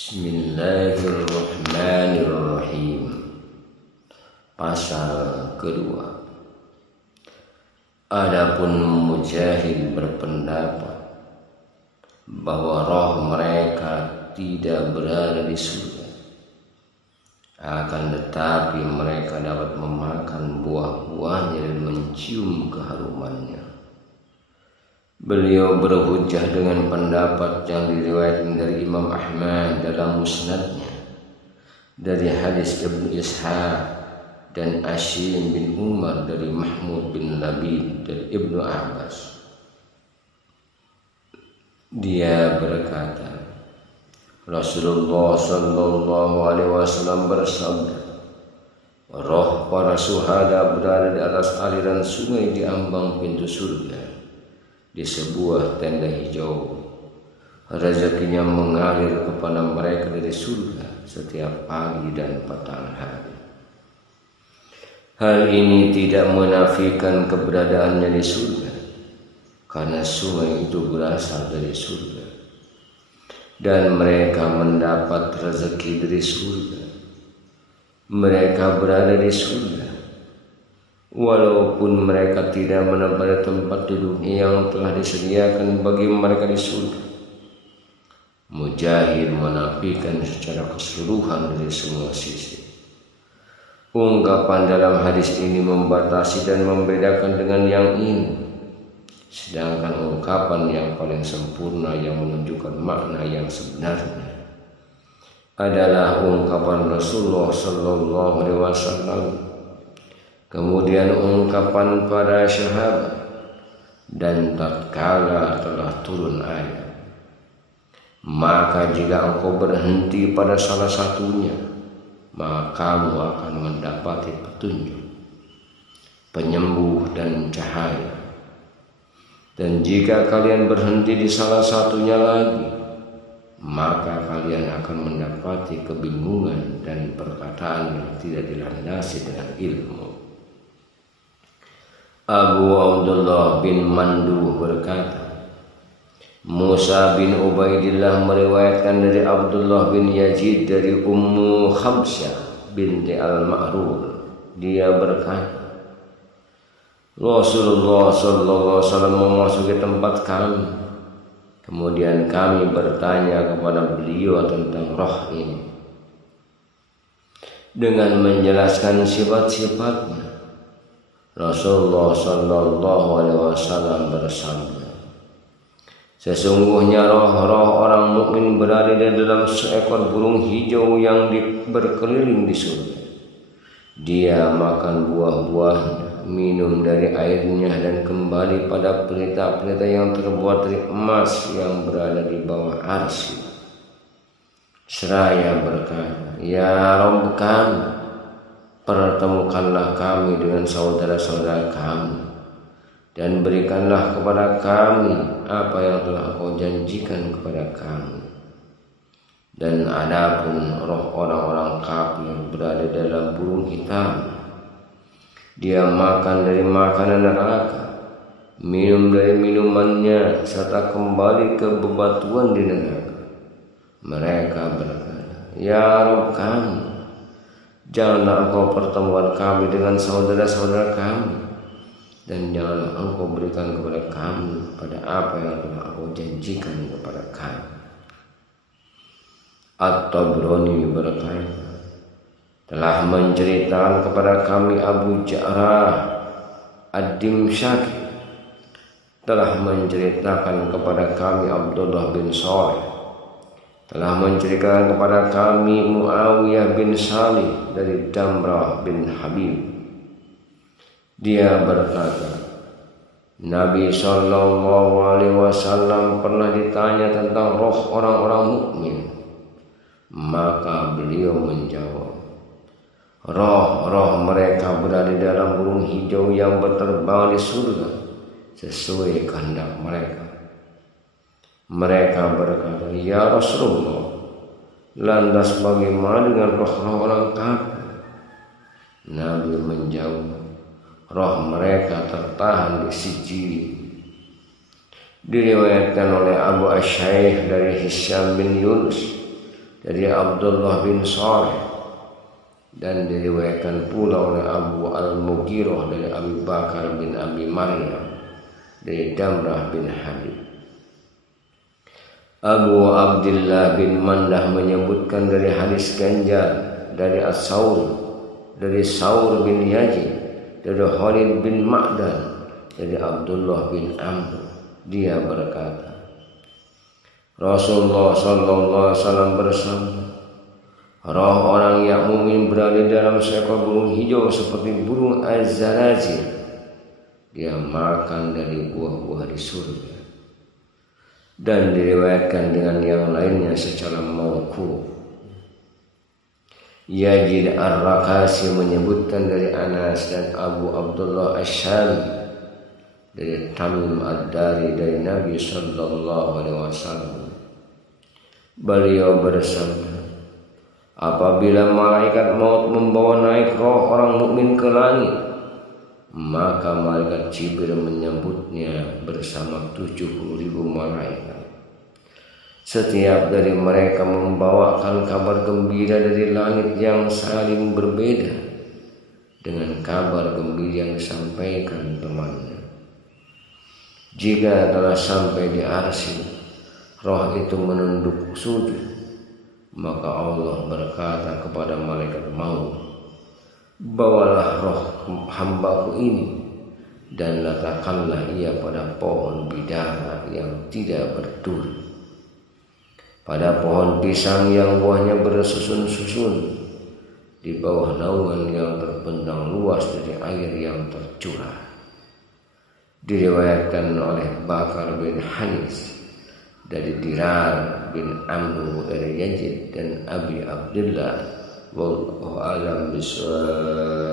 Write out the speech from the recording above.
Bismillahirrahmanirrahim. Pasal kedua. Adapun Mujahid berpendapat bahwa roh mereka tidak berada di surga, akan tetapi mereka dapat memakan buah-buahnya dan mencium keharumannya. Beliau berhujjah dengan pendapat yang diriwayatkan dari Imam Ahmad dalam musnadnya dari hadis Ibnu Ishaq dan Asyim bin Umar dari Mahmud bin Labid dari Ibnu Abbas. Dia berkata, Rasulullah sallallahu alaihi wasallam bersabda, roh para syuhada berada di atas aliran sungai di ambang pintu surga, di sebuah tenda hijau. Rezekinya mengalir kepada mereka dari surga setiap pagi dan petang hari. Hal ini tidak menafikan keberadaannya di surga, karena sungai itu berasal dari surga, dan mereka mendapat rezeki dari surga. Mereka berada di surga walaupun mereka tidak menempati tempat duduk yang telah disediakan bagi mereka di surga. Mujahid menafikan secara keseluruhan dari semua sisi. Ungkapan dalam hadis ini membatasi dan membedakan dengan yang ini, sedangkan ungkapan yang paling sempurna yang menunjukkan makna yang sebenarnya adalah ungkapan Rasulullah sallallahu alaihi wasallam, kemudian ungkapan para sahabat, dan tatkala telah turun ayat, maka jika engkau berhenti pada salah satunya, maka kamu akan mendapati petunjuk, penyembuh dan cahaya. Dan jika kalian berhenti di salah satunya lagi, maka kalian akan mendapati kebingungan dan perkataan yang tidak dilandasi dengan ilmu. Abu Abdullah bin Manduh berkata, Musa bin Ubaidillah meriwayatkan dari Abdullah bin Yazid dari Ummu Khamsyah binti Al-Ma'rur. Dia berkata, Rasulullah sallallahu alaihi wasallam memasuki tempat kami. Kemudian kami bertanya kepada beliau tentang roh ini dengan menjelaskan sifat-sifatnya. Rasulullah sallallahu alaihi wasallam bersabda, sesungguhnya roh-roh orang mukmin berada di dalam seekor burung hijau yang berkeliling di surga. Dia makan buah-buahnya, minum dari airnya, dan kembali pada pelita-pelita yang terbuat dari emas yang berada di bawah arsy. Seraya berkata, ya Rabb kami, pertemukanlah kami dengan saudara-saudara kami, dan berikanlah kepada kami apa yang telah Engkau janjikan kepada kami. Dan adapun roh orang-orang kafir berada dalam burung hitam. Dia makan dari makanan neraka, minum dari minumannya, serta kembali ke bebatuan di neraka. Mereka berkata, ya Rabb kami, janganlah Engkau pertemukan kami dengan saudara-saudara kami, dan janganlah Engkau berikan kepada kami pada apa yang telah Engkau janjikan kepada kami. At-Tabrani berkata, telah menceritakan kepada kami Abu Ja'rah Ad-Dimsyaki, telah menceritakan kepada kami Abdullah bin Salih, telah menceritakan kepada kami Muawiyah bin Salih dari Damrah bin Habib. Dia berkata, Nabi sallallahu alaihi wasallam pernah ditanya tentang roh orang-orang mukmin. Maka beliau menjawab, roh-roh mereka berada di dalam burung hijau yang berterbang di surga sesuai kehendak mereka. Mereka berkata, ya Rasulullah, lantas bagaimana dengan roh-roh orang kafir? Nabi menjawab, roh mereka tertahan di Sijil. Diriwayatkan oleh Abu Asyaih dari Hisyam bin Yunus dari Abdullah bin Saleh, dan diriwayatkan pula oleh Abu Al-Mughirah dari Abu Bakar bin Abi Maryam dari Damrah bin Habib. Abu Abdullah bin Mandah menyebutkan dari hadis Ganjar dari As-Sauri, dari Saur bin Yazid, dari Khalid bin Ma'dan, dari Abdullah bin Amr. Dia berkata, Rasulullah sallallahu alaihi wasallam bersabda, roh orang yang mukmin berada dalam seekor burung hijau seperti burung az-zarazil. Dia makan dari buah-buah di surga. Dan diriwayatkan dengan yang lainnya secara mauquf. Yazid Ar-Rakasi menyebutkan dari Anas dan Abu Abdullah Asy-Syami dari Tamim Ad-Dari dari Nabi sallallahu alaihi wasallam. Beliau bersabda, apabila malaikat maut membawa naik roh orang mukmin ke langit, maka malaikat Jibril menyambutnya bersama 70.000 malaikat. Setiap dari mereka membawakan kabar gembira dari langit yang saling berbeda dengan kabar gembira yang disampaikan temannya. Jika telah sampai di arsy, roh itu menunduk sujud, maka Allah berkata kepada malaikat maut, bawalah roh hambaku ini dan letakkanlah ia pada pohon bidara yang tidak berduri, pada pohon pisang yang buahnya bersusun-susun, di bawah naungan yang terbentang luas dari air yang tercurah. Diriwayatkan oleh Bakar bin Hanis dari Dirar bin Amru dari Yazid dan Abi Abdullah, wallahu a'lam bishawab.